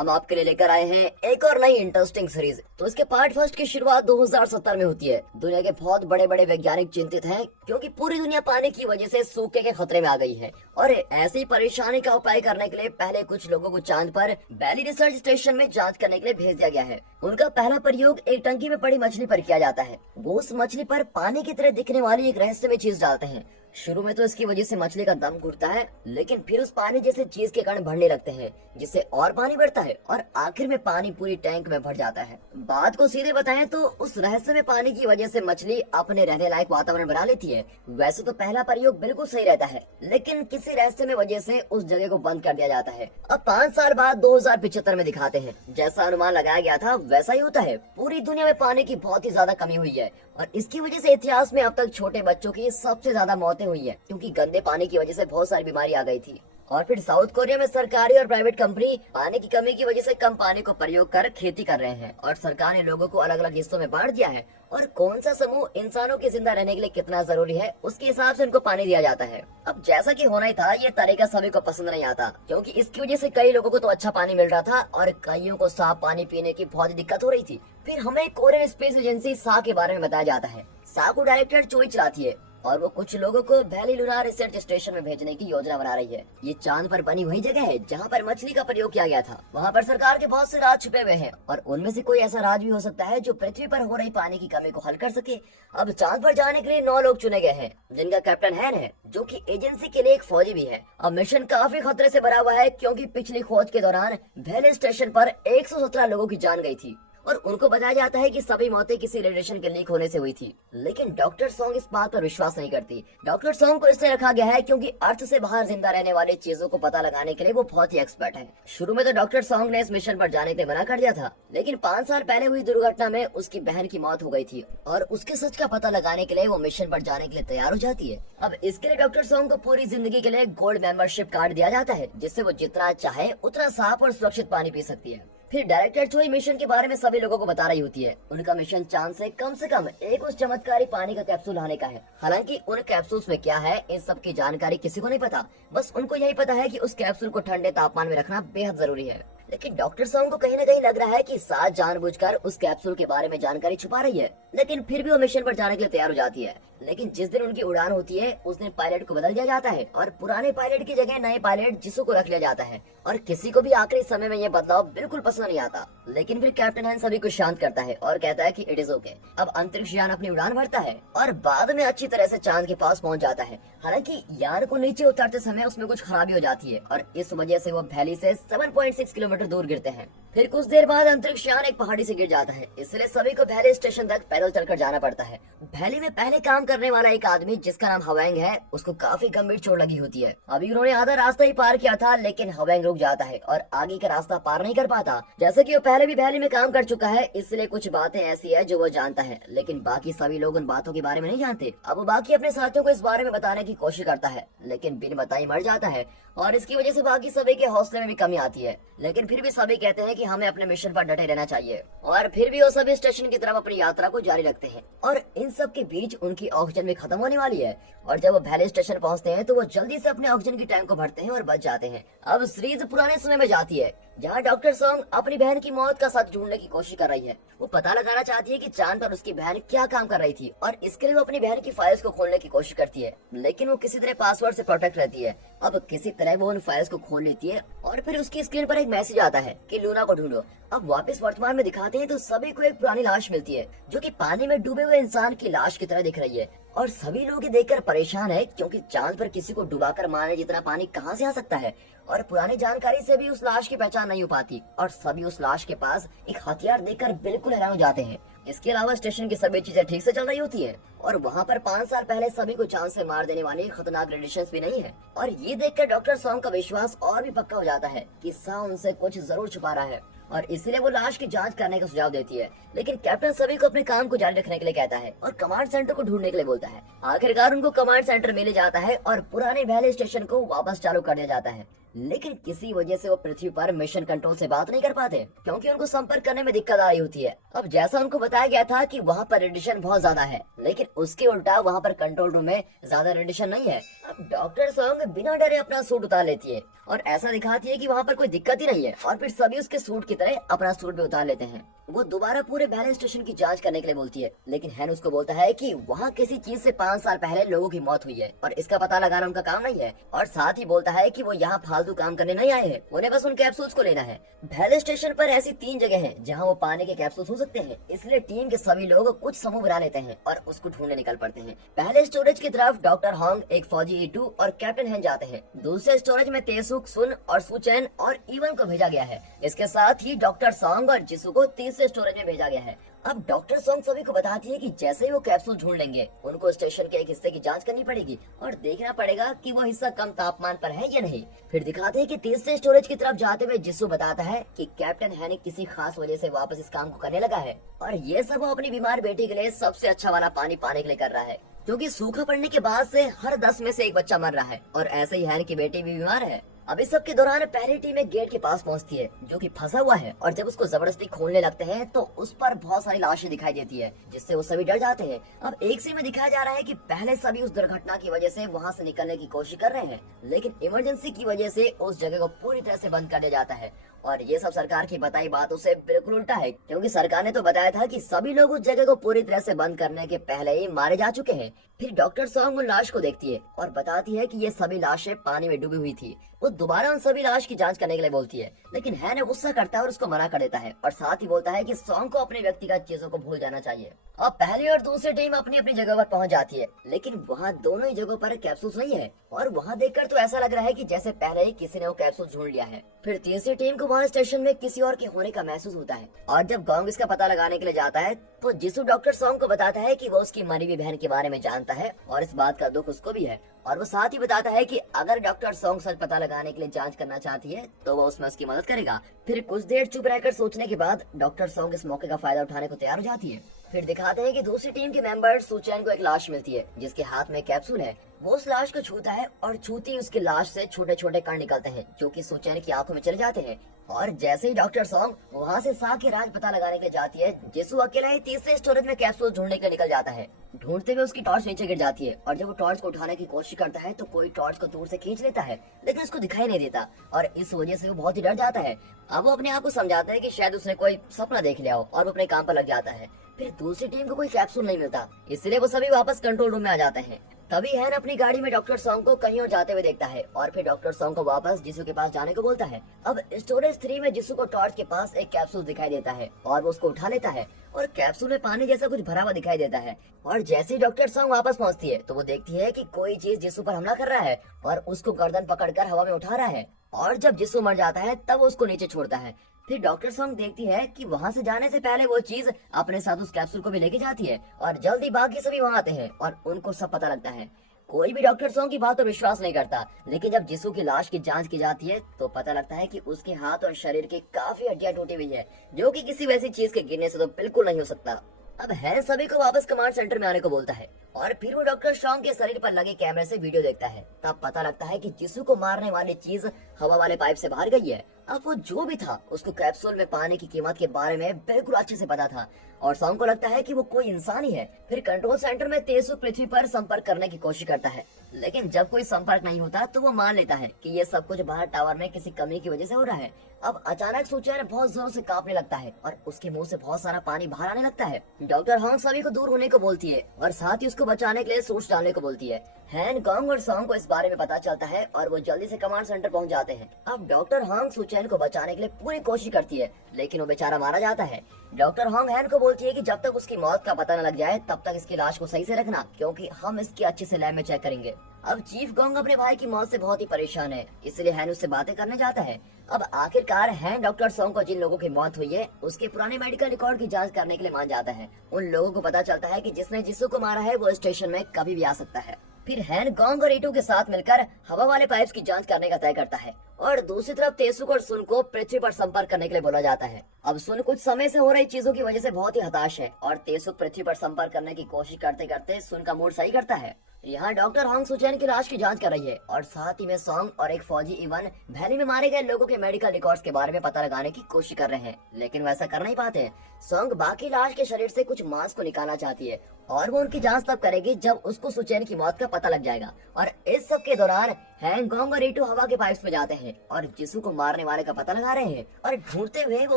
हम आपके लिए लेकर आए हैं एक और नई इंटरेस्टिंग सीरीज। तो इसके पार्ट फर्स्ट की शुरुआत 2070 में होती है। दुनिया के बहुत बड़े बड़े वैज्ञानिक चिंतित हैं क्योंकि पूरी दुनिया पानी की वजह से सूखे के खतरे में आ गई है। और ऐसी परेशानी का उपाय करने के लिए पहले कुछ लोगों को चांद पर बैली रिसर्च स्टेशन में जांच करने के लिए भेज दिया गया है। उनका पहला प्रयोग एक टंकी में पड़ी मछली पर किया जाता है। वो उस मछली पर पानी की तरह दिखने वाली एक रहस्यमय चीज डालते हैं। शुरू में तो इसकी वजह से मछली का दम घुटता है, लेकिन फिर उस पानी जैसे चीज के कण बढ़ने लगते हैं, जिससे और पानी बढ़ता है और आखिर में पानी पूरी टैंक में भर जाता है। बात को सीधे बताएं तो उस रहस्य में पानी की वजह से मछली अपने रहने लायक वातावरण बना लेती है। वैसे तो पहला प्रयोग बिल्कुल सही रहता है, लेकिन किसी रहस्य में वजह से उस जगह को बंद कर दिया जाता है। अब 5 साल बाद 2075 में दिखाते हैं, जैसा अनुमान लगाया गया था वैसा ही होता है। पूरी दुनिया में पानी की बहुत ही ज्यादा कमी हुई है और इसकी वजह से इतिहास में अब तक छोटे बच्चों की सबसे ज्यादा मौतें हुई है, क्योंकि गंदे पानी की वजह से बहुत सारी बीमारी आ गई थी। और फिर साउथ कोरिया में सरकारी और प्राइवेट कंपनी पानी की कमी की वजह से कम पानी को प्रयोग कर खेती कर रहे हैं और सरकार ने लोगों को अलग अलग हिस्सों में बांट दिया है और कौन सा समूह इंसानों के जिंदा रहने के लिए कितना जरूरी है उसके हिसाब से उनको पानी दिया जाता है। अब जैसा कि होना ही था, ये तरीका सभी को पसंद नहीं आता, क्योंकि इसकी वजह से कई लोगों को तो अच्छा पानी मिल रहा था और कईयों को साफ पानी पीने की बहुत दिक्कत हो रही थी। फिर हमें कोरियन स्पेस एजेंसी सा के बारे में बताया जाता है। सा को डायरेक्टर चोई चलाती है और वो कुछ लोगों को वैली लूनार रिसर्च स्टेशन में भेजने की योजना बना रही है। ये चांद पर बनी वही जगह है जहाँ पर मछली का प्रयोग किया गया था। वहाँ पर सरकार के बहुत से राज छुपे हुए हैं और उनमें से कोई ऐसा राज भी हो सकता है जो पृथ्वी पर हो रही पानी की कमी को हल कर सके। अब चांद पर जाने के लिए 9 लोग चुने गए हैं, जिनका कैप्टन हैन है, जो कि एजेंसी के लिए एक फौजी भी है। अब मिशन काफी खतरे से भरा हुआ है, क्योंकि पिछली खोज के दौरान वैली स्टेशन पर 117 लोगों की जान गई थी और उनको बताया जाता है कि सभी मौतें किसी रेडिएशन के लीक होने से हुई थी। लेकिन डॉक्टर सॉन्ग इस बात पर विश्वास नहीं करती। डॉक्टर सॉन्ग को इसलिए रखा गया है क्योंकि अर्थ से बाहर जिंदा रहने वाली चीजों को पता लगाने के लिए वो बहुत ही एक्सपर्ट है। शुरू में तो डॉक्टर सॉन्ग ने इस मिशन पर जाने के लिए मना कर दिया था, लेकिन 5 साल पहले हुई दुर्घटना में उसकी बहन की मौत हो गई थी और उसके सच का पता लगाने के लिए वो मिशन पर जाने के लिए तैयार हो जाती है। अब इसके लिए डॉक्टर सॉन्ग को पूरी जिंदगी के लिए गोल्ड मेंबरशिप कार्ड दिया जाता है, जिससे वो जितना चाहे उतना साफ और सुरक्षित पानी पी सकती है। फिर डायरेक्टर चोई मिशन के बारे में सभी लोगों को बता रही होती है। उनका मिशन चांद से कम एक उस चमत्कारी पानी का कैप्सूल लाने का है। हालांकि उन कैप्सूल्स में क्या है इन सब की जानकारी किसी को नहीं पता, बस उनको यही पता है कि उस कैप्सूल को ठंडे तापमान में रखना बेहद जरूरी है। लेकिन डॉक्टर सॉन्ग को कहीं न कहीं लग रहा है कि साथ जानबूझकर उस कैप्सूल के बारे में जानकारी छुपा रही है, लेकिन फिर भी वो मिशन पर जाने के लिए तैयार हो जाती है। लेकिन जिस दिन उनकी उड़ान होती है उस दिन पायलट को बदल दिया जाता है और पुराने पायलट की जगह नए पायलट जिसू को रख लिया जाता है। और किसी को भी आखिरी समय में ये बदलाव बिल्कुल पसंद नहीं आता, लेकिन फिर कैप्टन हैन सभी को शांत करता है और कहता है कि इट इज ओके। अब अंतरिक्ष यान अपनी उड़ान भरता है और बाद में अच्छी तरह से चांद के पास पहुंच जाता है। हालांकि यान को नीचे उतारते समय उसमें कुछ खराबी हो जाती है और इस वजह से वो वैली से 7.6 किलोमीटर दूर गिरते हैं। फिर कुछ देर बाद अंतरिक्ष यान एक पहाड़ी से गिर जाता है, इसलिए सभी को वैली स्टेशन तक पैदल चलकर जाना पड़ता है। वैली में पहले काम करने वाला एक आदमी जिसका नाम हवेंग है, उसको काफी गंभीर चोट लगी होती है। अभी उन्होंने आधा रास्ता ही पार किया था, लेकिन हवेंग रुक जाता है और आगे का रास्ता पार नहीं कर पाता। जैसे कि वो पहले भी वैली में काम कर चुका है, इसलिए कुछ बातें ऐसी है जो वो जानता है, लेकिन बाकी सभी लोग उन बातों के बारे में नहीं जानते। अब वो बाकी अपने साथियों को इस बारे में बताने की कोशिश करता है, लेकिन बिन बताई मर जाता है और इसकी वजह से बाकी सभी के हौसले में भी कमी आती है। लेकिन फिर भी सभी कहते हैं कि हमें अपने मिशन पर डटे रहना चाहिए और फिर भी वो सभी स्टेशन की तरफ अपनी यात्रा को जारी रखते हैं। और इन सब के बीच उनकी ऑक्सीजन भी खत्म होने वाली है और जब वो वैली स्टेशन पहुंचते हैं तो वो जल्दी से अपने ऑक्सीजन की टैंक को भरते हैं और बच जाते हैं। अब सीरीज पुराने समय में जाती है, जहाँ डॉक्टर सॉन्ग अपनी बहन की मौत का सच ढूंढने की कोशिश कर रही है। वो पता लगाना चाहती है कि चांद पर उसकी बहन क्या काम कर रही थी और इसके लिए वो अपनी बहन की फाइल्स को खोलने की कोशिश करती है, लेकिन वो किसी तरह पासवर्ड से प्रोटेक्ट रहती है। अब किसी तरह वो उन फाइल्स को खोल लेती है और फिर उसकी स्क्रीन पर एक मैसेज आता है कि लूना को ढूंढो। अब वापस वर्तमान में दिखाते हैं तो सभी को एक पुरानी लाश मिलती है, जो कि पानी में डूबे हुए इंसान की लाश की तरह दिख रही है। और सभी लोग ये देखकर परेशान है, क्योंकि चांद पर किसी को डुबाकर मारने जितना पानी कहां से आ सकता है। और पुरानी जानकारी से भी उस लाश की पहचान नहीं हो पाती और सभी उस लाश के पास एक हथियार देखकर बिल्कुल हैरान हो जाते हैं। इसके अलावा स्टेशन की सभी चीजें ठीक से चल रही होती है और वहाँ पर 5 साल पहले सभी को चांद से मार देने वाली खतरनाक रेडिएशन भी नहीं है। और ये देखकर डॉक्टर सॉन्ग का विश्वास और भी पक्का हो जाता है कि सा उनसे कुछ जरूर छुपा रहा है और इसलिए वो लाश की जांच करने का सुझाव देती है। लेकिन कैप्टन सभी को अपने काम को जारी रखने के लिए कहता है और कमांड सेंटर को ढूंढने के लिए बोलता है। आखिरकार उनको कमांड सेंटर मिल जाता है और पुराने वैली स्टेशन को वापस चालू कर दिया जाता है। लेकिन किसी वजह से वो पृथ्वी पर मिशन कंट्रोल से बात नहीं कर पाते क्योंकि उनको संपर्क करने में दिक्कत आ रही होती है। अब जैसा उनको बताया गया था कि वहाँ पर रेडिएशन बहुत ज्यादा है, लेकिन उसके उल्टा वहाँ पर कंट्रोल रूम में ज्यादा रेडिएशन नहीं है। अब डॉक्टर सॉन्ग बिना डरे अपना सूट उतार लेती है और ऐसा दिखाती है कि वहाँ पर कोई दिक्कत ही नहीं है, और फिर सभी उसके सूट की तरह अपना सूट भी उतार लेते हैं। वो दोबारा पूरे बैलेंस स्टेशन की जांच करने के लिए बोलती है, लेकिन हैन उसको बोलता है कि वहाँ किसी चीज से 5 साल पहले लोगों की मौत हुई है और इसका पता लगाना उनका काम नहीं है। और साथ ही बोलता है कि वो यहाँ फालतू काम करने नहीं आए हैं, उन्हें बस उन कैप्सूल्स को लेना है। बैलेंस स्टेशन पर ऐसी 3 जगह हैं जहाँ वो पानी के कैप्सूल्स हो सकते हैं, इसलिए टीम के सभी लोग कुछ समूह बना लेते हैं और उसको ढूंढने निकल पड़ते हैं। पहले स्टोरेज की तरफ डॉक्टर हॉन्ग, एक फौजी E2 और कैप्टन हैन जाते हैं। दूसरे स्टोरेज में तेसुक, सुन और सुचैन और इवन को भेजा गया है। इसके साथ ही डॉक्टर सॉन्ग और जिसू को तीसरे स्टोरेज में भेजा गया है। अब डॉक्टर सॉन्ग सभी को बताती है कि जैसे ही वो कैप्सूल ढूंढ लेंगे उनको स्टेशन के एक हिस्से की जांच करनी पड़ेगी और देखना पड़ेगा कि वो हिस्सा कम तापमान पर है या नहीं। फिर दिखाते हैं कि तीसरे स्टोरेज की तरफ जाते हुए जिसू बताता है कि कैप्टन हैन किसी खास वजह से वापस इस काम को करने लगा है और ये सब वो अपनी बीमार बेटी के लिए सबसे अच्छा वाला पानी पाने के लिए कर रहा है, क्योंकि सूखा पड़ने के बाद से हर 10 में से एक बच्चा मर रहा है और ऐसे ही हैन की बेटी भी बीमार है। अब इस सब के दौरान पहली टीम एक गेट के पास पहुंचती है जो कि फंसा हुआ है, और जब उसको जबरदस्ती खोलने लगते हैं तो उस पर बहुत सारी लाशें दिखाई देती है, जिससे वो सभी डर जाते हैं। अब एक सीन में दिखाया जा रहा है कि पहले सभी उस दुर्घटना की वजह से वहां से निकलने की कोशिश कर रहे हैं, लेकिन इमरजेंसी की वजह से उस जगह को पूरी तरह से बंद कर दिया जाता है। और ये सब सरकार की बताई बातों से बिल्कुल उल्टा है, क्योंकि सरकार ने तो बताया था कि सभी लोग उस जगह को पूरी तरह से बंद करने के पहले ही मारे जा चुके हैं। फिर डॉक्टर सॉन्ग उन लाश को देखती है और बताती है कि ये सभी लाशें पानी में डूबी हुई थी। वो दोबारा उन सभी लाश की जांच करने के लिए बोलती है, लेकिन हैन गुस्सा करता है और उसको मना कर देता है और साथ ही बोलता है कि सॉन्ग को अपने व्यक्तिगत चीजों को भूल जाना चाहिए। अब पहली और दूसरी टीम अपनी अपनी जगह पर पहुंच जाती है, लेकिन वहाँ दोनों ही जगहों पर कैप्सूल्स नहीं है और वहाँ देखकर तो ऐसा लग रहा है कि जैसे पहले ही किसी ने वो कैप्सूल ढूंढ लिया है। फिर तीसरी टीम को वहाँ स्टेशन में किसी और के होने का महसूस होता है, और जब गॉन्ग इसका पता लगाने के लिए जाता है तो जिसू डॉक्टर सॉन्ग को बताता है कि वो उसकी मरी हुई बहन के बारे में जानता है और इस बात का दुख उसको भी है। और वो साथ ही बताता है कि अगर डॉक्टर सॉन्ग सच पता लगाने के लिए जांच करना चाहती है तो वो उसमें उसकी मदद करेगा। फिर कुछ देर चुप रहकर सोचने के बाद डॉक्टर सॉन्ग इस मौके का फायदा उठाने को तैयार हो जाती है। फिर दिखाते हैं कि दूसरी टीम के मेंबर सुचैन को एक लाश मिलती है जिसके हाथ में कैप्सूल है। वो उस लाश को छूता है और छूती उसकी लाश से छोटे छोटे कण निकलते हैं जो कि सुचैन की आंखों में चले जाते हैं। और जैसे ही डॉक्टर सॉन्ग वहाँ से सा के राज पता लगाने के लिए जाती है, जिसू अकेला ही तीसरे स्टोरेज में कैप्सूल ढूंढने के लिए निकल जाता है। ढूंढते हुए उसकी टॉर्च नीचे गिर जाती है और जब वो टॉर्च को उठाने की कोशिश करता है तो कोई टॉर्च को दूर से खींच लेता है, लेकिन उसको दिखाई नहीं देता और इस वजह से वो बहुत ही डर जाता है। अब वो अपने आप को समझाता है कि शायद उसने कोई सपना देख लिया हो और वो अपने काम पर लग जाता है। फिर दूसरी टीम को कोई कैप्सूल नहीं मिलता, इसलिए वो सभी वापस कंट्रोल रूम में आ जाते हैं। तभी हैन अपनी गाड़ी में डॉक्टर सॉन्ग को कहीं और जाते हुए देखता है और फिर डॉक्टर सॉन्ग को वापस जिसू के पास जाने को बोलता है। अब स्टोरेज 3 में जिसू को टॉर्च के पास एक कैप्सूल दिखाई देता है और वो उसको उठा लेता है और कैप्सूल में पानी जैसा कुछ भरा हुआ दिखाई देता है। और जैसे ही डॉक्टर सॉन्ग वापस पहुंचती है तो वो देखती है कि कोई चीज जिसू पर हमला कर रहा है और उसको गर्दन पकड़कर हवा में उठा रहा है, और जब जिसू मर जाता है तब उसको नीचे छोड़ता है। फिर डॉक्टर सॉन्ग देखती है कि वहाँ से जाने से पहले वो चीज अपने साथ उस कैप्सूल को भी लेके जाती है और जल्दी बाकी सभी वहाँ आते हैं और उनको सब पता लगता है। कोई भी डॉक्टर सॉन्ग की बात पर विश्वास नहीं करता, लेकिन जब जिसू की लाश की जांच की जाती है तो पता लगता है कि उसके हाथ और शरीर की काफी हड्डियां टूटी हुई है, जो कि किसी वैसी चीज के गिरने से तो बिल्कुल नहीं हो सकता। अब है सभी को वापस कमांड सेंटर में आने को बोलता है और फिर वो डॉक्टर सॉन्ग के शरीर पर लगे कैमरे से वीडियो देखता है। तब पता लगता है कि जिसू को मारने वाली चीज हवा वाले पाइप से बाहर गई है। अब वो जो भी था उसको कैप्सूल में पाने की कीमत के बारे में बिल्कुल अच्छे से पता था और सॉन्ग को लगता है कि वो कोई इंसान ही है। फिर कंट्रोल सेंटर में तेसु पृथ्वी पर संपर्क करने की कोशिश करता है, लेकिन जब कोई संपर्क नहीं होता तो वो मान लेता है कि ये सब कुछ बाहर टावर में किसी कमी की वजह से हो रहा है। अब अचानक सुचैन बहुत जोर से कांपने लगता है और उसके मुंह से बहुत सारा पानी बाहर आने लगता है। डॉक्टर हॉन्ग सभी को दूर होने को बोलती है और साथ ही उसको बचाने के लिए सूच डालने को बोलती है। हैन, गॉन्ग और सॉन्ग को इस बारे में पता चलता है और वो जल्दी से कमांड सेंटर पहुंच जाते हैं। अब डॉक्टर हॉन्ग सुचैन को बचाने के लिए पूरी कोशिश करती है, लेकिन वो बेचारा मारा जाता है। डॉक्टर हॉन्ग हैन को बोलती है कि जब तक उसकी मौत का पता न लग जाए तब तक इसकी लाश को सही से रखना, क्योंकि हम इसकी अच्छे से लैब में चेक करेंगे। अब चीफ गॉन्ग अपने भाई की मौत से बहुत ही परेशान है, इसलिए हैन उससे बातें करने जाता है। अब आखिरकार हैन डॉक्टर सॉन्ग को जिन लोगों की मौत हुई है उसके पुराने मेडिकल रिकॉर्ड की जांच करने के लिए मान जाता है। उन लोगों को पता चलता है कि जिसने जिसू को मारा है वो स्टेशन में कभी भी आ सकता है। फिर हैन, गॉन्ग और ईटू के साथ मिलकर हवा वाले पाइप्स की जांच करने का तय करता है और दूसरी तरफ तेसुक और सुन को पृथ्वी पर संपर्क करने के लिए बोला जाता है। अब सुन कुछ समय से हो रही चीजों की वजह से बहुत ही हताश है और तेसुक पृथ्वी पर संपर्क करने की कोशिश करते करते सुन का मूड सही करता है। यहाँ डॉक्टर हांग सुचैन की लाश की जांच कर रही है और साथ ही में सॉन्ग और एक फौजी इवन वैली में मारे गए लोगों के मेडिकल रिकॉर्ड्स के बारे में पता लगाने की कोशिश कर रहे हैं, लेकिन वैसा कर नहीं पाते हैं। सॉन्ग बाकी लाश के शरीर से कुछ मांस को निकालना चाहती है और वो उनकी जांच तब करेगी जब उसको सुचैन की मौत का पता लग जाएगा। और इस सब के दौरान हैंगोंग और ईटू हवा के पाइप्स में जाते हैं और जिसू को मारने वाले का पता लगा रहे हैं और ढूंढते हुए वो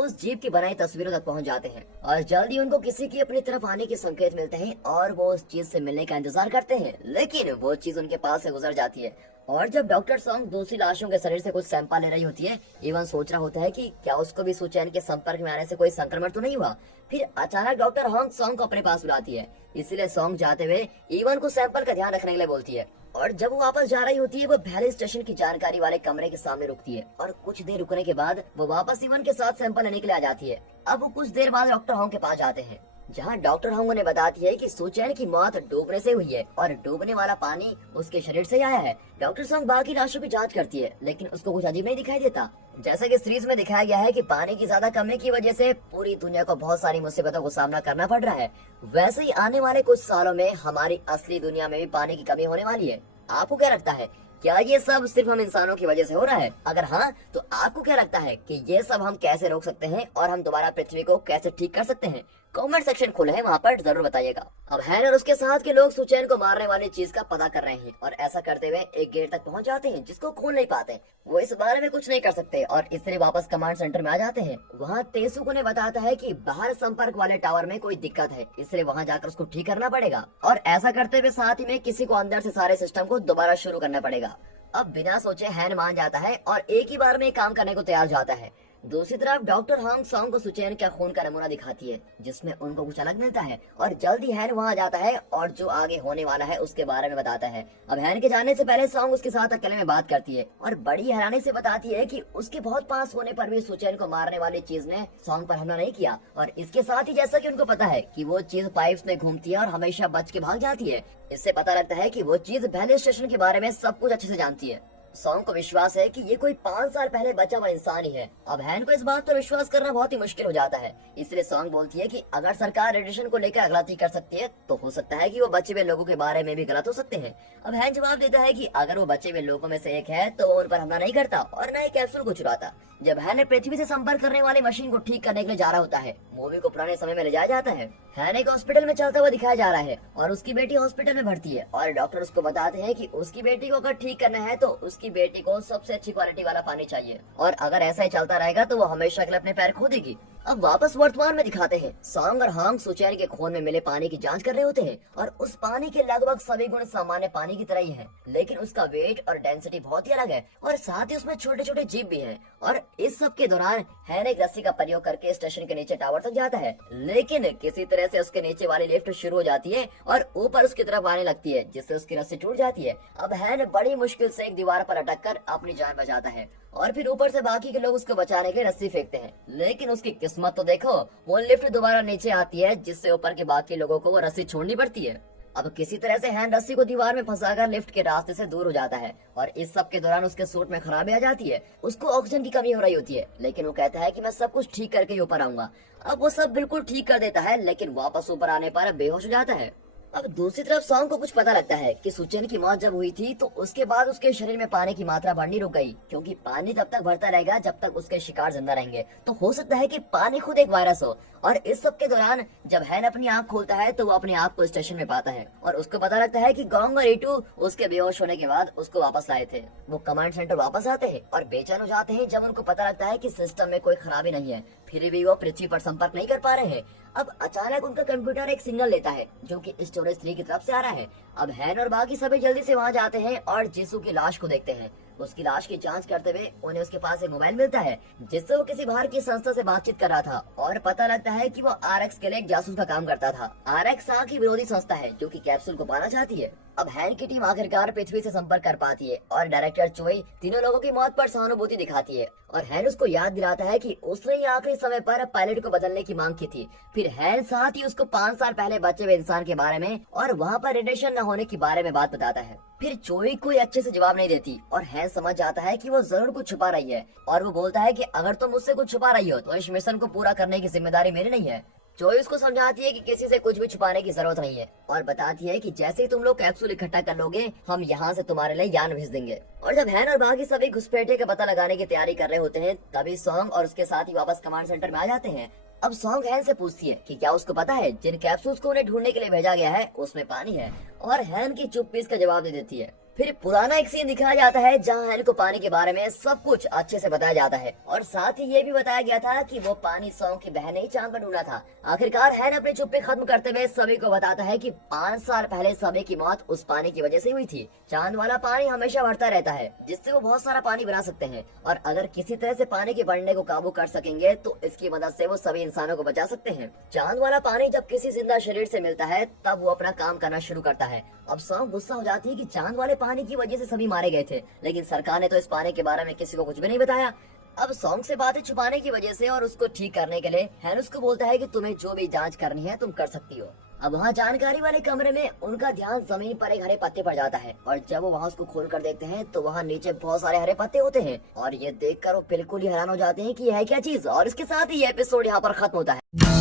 उस जीप की बनाई तस्वीरों तक पहुंच जाते हैं और जल्दी उनको किसी की अपनी तरफ आने के संकेत मिलते हैं और वो उस चीज से मिलने का इंतजार करते हैं, लेकिन वो चीज उनके पास से गुजर जाती है। और जब डॉक्टर सॉन्ग दूसरी लाशों के शरीर से कुछ सैंपल ले रही होती है, इवन सोच रहा होता है कि क्या उसको भी सुचैन के संपर्क में आने से कोई संक्रमण तो नहीं हुआ। फिर अचानक डॉक्टर हांग सॉन्ग को अपने पास बुलाती है, इसलिए सॉन्ग जाते हुए इवन को सैंपल का ध्यान रखने के लिए बोलती है। और जब वो वापस जा रही होती है वो वैली स्टेशन की जानकारी वाले कमरे के सामने रुकती है और कुछ देर रुकने के बाद वो वापस इवन के साथ सैंपल लेने के लिए आ जाती है। अब वो कुछ देर बाद डॉक्टर हांग के पास जाते हैं, जहाँ डॉक्टर हांग उन्हें बताती है कि सुचैन की मौत डूबने से हुई है और डूबने वाला पानी उसके शरीर से आया है। डॉक्टर सॉन्ग बाकी लाशों की जांच करती है, लेकिन उसको कुछ अजीब नहीं दिखाई देता। जैसा कि सीरीज में दिखाया गया है कि पानी की ज्यादा कमी की वजह से पूरी दुनिया को बहुत सारी मुसीबतों को सामना करना पड़ रहा है, वैसे ही आने वाले कुछ सालों में हमारी असली दुनिया में भी पानी की कमी होने वाली है। आपको क्या लगता है, क्या ये सब सिर्फ हम इंसानों की वजह से हो रहा है? अगर हाँ, तो आपको क्या लगता है कि ये सब हम कैसे रोक सकते हैं और हम दोबारा पृथ्वी को कैसे ठीक कर सकते हैं? कमेंट सेक्शन खुला है, वहाँ पर जरूर बताइएगा। अब हैन और उसके साथ के लोग सुचैन को मारने वाली चीज का पता कर रहे हैं और ऐसा करते हुए एक गेट तक पहुंच जाते हैं जिसको खोल नहीं पाते। वो इस बारे में कुछ नहीं कर सकते और इसलिए वापस कमांड सेंटर में आ जाते हैं। वहाँ तेसुक उन्हें बताता है कि बाहर संपर्क वाले टावर में कोई दिक्कत है, इसलिए वहाँ जाकर उसको ठीक करना पड़ेगा और ऐसा करते हुए साथ ही में किसी को अंदर से सारे सिस्टम को दोबारा शुरू करना पड़ेगा। अब बिना सोचे हैन मान जाता है और एक ही बार में काम करने को तैयार हो जाता है। दूसरी तरफ डॉक्टर हांग सॉन्ग को सुचैन का खून का नमूना दिखाती है जिसमें उनको कुछ अलग मिलता है और जल्द ही हैन वहां जाता है और जो आगे होने वाला है उसके बारे में बताता है। अब हैन के जाने से पहले सॉन्ग उसके साथ अकेले में बात करती है और बड़ी हैरानी से बताती है कि उसके बहुत पास होने पर भी सुचैन को मारने वाली चीज ने सॉन्ग पर हमला नहीं किया और इसके साथ ही जैसा कि उनको पता है कि वो चीज पाइप्स में घूमती है और हमेशा बच के भाग जाती है, इससे पता लगता है कि वो चीज वैली स्टेशन के बारे में सब कुछ अच्छे से जानती है। सॉन्ग को विश्वास है कि ये कोई 5 साल पहले बचा हुआ इंसान ही है। अब हैन को इस बात पर विश्वास करना बहुत ही मुश्किल हो जाता है, इसलिए सॉन्ग बोलती है कि अगर सरकार रेडिएशन को लेकर गलती कर सकती है तो हो सकता है कि वो बचे हुए लोगों के बारे में भी गलत हो सकते हैं। अब हैन जवाब देता है कि अगर वो बचे हुए लोगों में से एक है तो वो उन पर हमला नहीं करता और न ही कैप्सूल को चुराता। जब हैन ने पृथ्वी से संपर्क करने वाली मशीन को ठीक करने के लिए जा रहा होता है, मूवी को पुराने समय में ले जाया जाता है। हैन एक हॉस्पिटल में चलता हुआ दिखाया जा रहा है और उसकी बेटी हॉस्पिटल में भर्ती है और डॉक्टर उसको बताते हैं कि उसकी बेटी को अगर ठीक करना है तो उसकी बेटी को सबसे अच्छी क्वालिटी वाला पानी चाहिए और अगर ऐसा ही चलता रहेगा तो वो हमेशा के लिए अपने पैर खो देगी। अब वापस वर्तमान में दिखाते हैं, सॉन्ग और हांग सुचैन के खून में मिले पानी की जांच कर रहे होते हैं और उस पानी के लगभग सभी गुण सामान्य पानी की तरह ही है, लेकिन उसका वेट और डेंसिटी बहुत ही अलग है और साथ ही उसमें छोटे छोटे जीव भी हैं। और इस सब के दौरान हैन एक रस्सी का प्रयोग करके स्टेशन के नीचे टावर तक जाता है, लेकिन किसी तरह से उसके नीचे वाली लिफ्ट शुरू हो जाती है और ऊपर उसकी तरफ आने लगती है जिससे उसकी रस्सी टूट जाती है। अब हैन बड़ी मुश्किल से एक दीवार पर अटक कर अपनी जान बचाता है और फिर ऊपर से बाकी के लोग उसको बचाने के लिए रस्सी फेंकते हैं, लेकिन उसकी किस्मत तो देखो, वो लिफ्ट दोबारा नीचे आती है जिससे ऊपर के बाकी लोगों को वो रस्सी छोड़नी पड़ती है। अब किसी तरह से हैन रस्सी को दीवार में फंसाकर लिफ्ट के रास्ते से दूर हो जाता है और इस सब के दौरान उसके सूट में खराबी आ जाती है। उसको ऑक्सीजन की कमी हो रही होती है, लेकिन वो कहता है कि मैं सब कुछ ठीक करके ही ऊपर आऊंगा। अब वो सब बिल्कुल ठीक कर देता है, लेकिन वापस ऊपर आने पर बेहोश हो जाता है। अब दूसरी तरफ सॉन्ग को कुछ पता लगता है कि सुचैन की मौत जब हुई थी तो उसके बाद उसके शरीर में पानी की मात्रा बढ़नी रुक गई, क्योंकि पानी तब तक भरता रहेगा जब तक उसके शिकार जिंदा रहेंगे। तो हो सकता है कि पानी खुद एक वायरस हो। और इस सब के दौरान जब हैन अपनी आंख खोलता है तो वो अपने आप को स्टेशन में पाता है और उसको पता लगता है कि गोंग और ईटू उसके बेहोश होने के बाद उसको वापस लाए थे। वो कमांड सेंटर वापस आते हैं और बेचैन हो जाते हैं जब उनको पता लगता है कि सिस्टम में कोई खराबी नहीं है, फिर भी वो पृथ्वी पर संपर्क नहीं कर पा रहे हैं। अब अचानक उनका कंप्यूटर एक सिग्नल लेता है जो कि स्टोरेज 3 की तरफ से आ रहा है। अब हैन और बाकी सभी जल्दी से वहां जाते हैं और जिसू की लाश को देखते हैं। उसकी लाश की जांच करते हुए उन्हें उसके पास एक मोबाइल मिलता है जिससे वो किसी बाहर की संस्था से बातचीत कर रहा था और पता लगता है कि वो आरएक्स के लिए एक जासूस का काम करता था। आरएक्स की विरोधी संस्था है जो कि कैप्सूल को पाना चाहती है। अब हैन की टीम आखिरकार पृथ्वी से संपर्क कर पाती है और डायरेक्टर चोई तीनों लोगों की मौत पर सहानुभूति दिखाती है और हैन उसको याद दिलाता है कि उसने ही आखिरी समय पर पायलट को बदलने की मांग की थी। फिर हैन साथ ही उसको 5 साल पहले बचे हुए इंसान के बारे में और वहाँ पर रेडिएशन न होने के बारे में बात बताता है। फिर चोई कोई अच्छे से जवाब नहीं देती और हैन समझ जाता है कि वो जरूर कुछ छुपा रही है और वो बोलता है कि अगर तुम मुझसे कुछ छुपा रही हो तो इस मिशन को पूरा करने की जिम्मेदारी मेरी नहीं है। जोई उसको समझाती है कि किसी से कुछ भी छुपाने की जरूरत नहीं है और बताती है कि जैसे ही तुम लोग कैप्सूल इकट्ठा कर लोगे हम यहाँ से तुम्हारे लिए यान भेज देंगे। और जब हैन और बाकी सभी घुसपैठे का पता लगाने की तैयारी कर रहे होते हैं तभी सॉन्ग और उसके साथ ही वापस कमांड सेंटर में आ जाते हैं। अब सॉन्ग हैन से पूछती है कि क्या उसको पता है जिन कैप्सूल्स को उन्हें ढूंढने के लिए भेजा गया है उसमें पानी है, और हैन की चुप्पी इसका जवाब दे देती है। फिर पुराना एक सीन दिखाया जाता है जहाँ हैन को पानी के बारे में सब कुछ अच्छे से बताया जाता है और साथ ही ये भी बताया गया था कि वो पानी सॉन्ग की बहन ही चांद पर ढूंढा था। आखिरकार हैन अपनी चुप्पी खत्म करते हुए सभी को बताता है कि 5 साल पहले सभी की मौत उस पानी की वजह से हुई थी। चांद वाला पानी हमेशा बढ़ता रहता है जिससे वो बहुत सारा पानी बना सकते हैं और अगर किसी तरह से पानी के बढ़ने को काबू कर सकेंगे तो इसकी मदद से वो सभी इंसानों को बचा सकते हैं। चांद वाला पानी जब किसी जिंदा शरीर से मिलता है तब वो अपना काम करना शुरू करता है। अब सॉन्ग गुस्सा हो जाती है कि चांद वाले पानी की वजह से सभी मारे गए थे, लेकिन सरकार ने तो इस पानी के बारे में किसी को कुछ भी नहीं बताया। अब सॉन्ग से बातें छुपाने की वजह से और उसको ठीक करने के लिए हैन उसको बोलता है कि तुम्हें जो भी जांच करनी है तुम कर सकती हो। अब वहाँ जानकारी वाले कमरे में उनका ध्यान जमीन पर एक हरे पत्ते पर जाता है और जब वो वहाँ उसको खोल कर देखते हैं तो वहाँ नीचे बहुत सारे हरे पत्ते होते हैं और ये देखकर वो बिल्कुल ही हैरान हो जाते हैं कि यह है क्या चीज। और इसके साथ ही ये एपिसोड यहाँ पर खत्म होता है।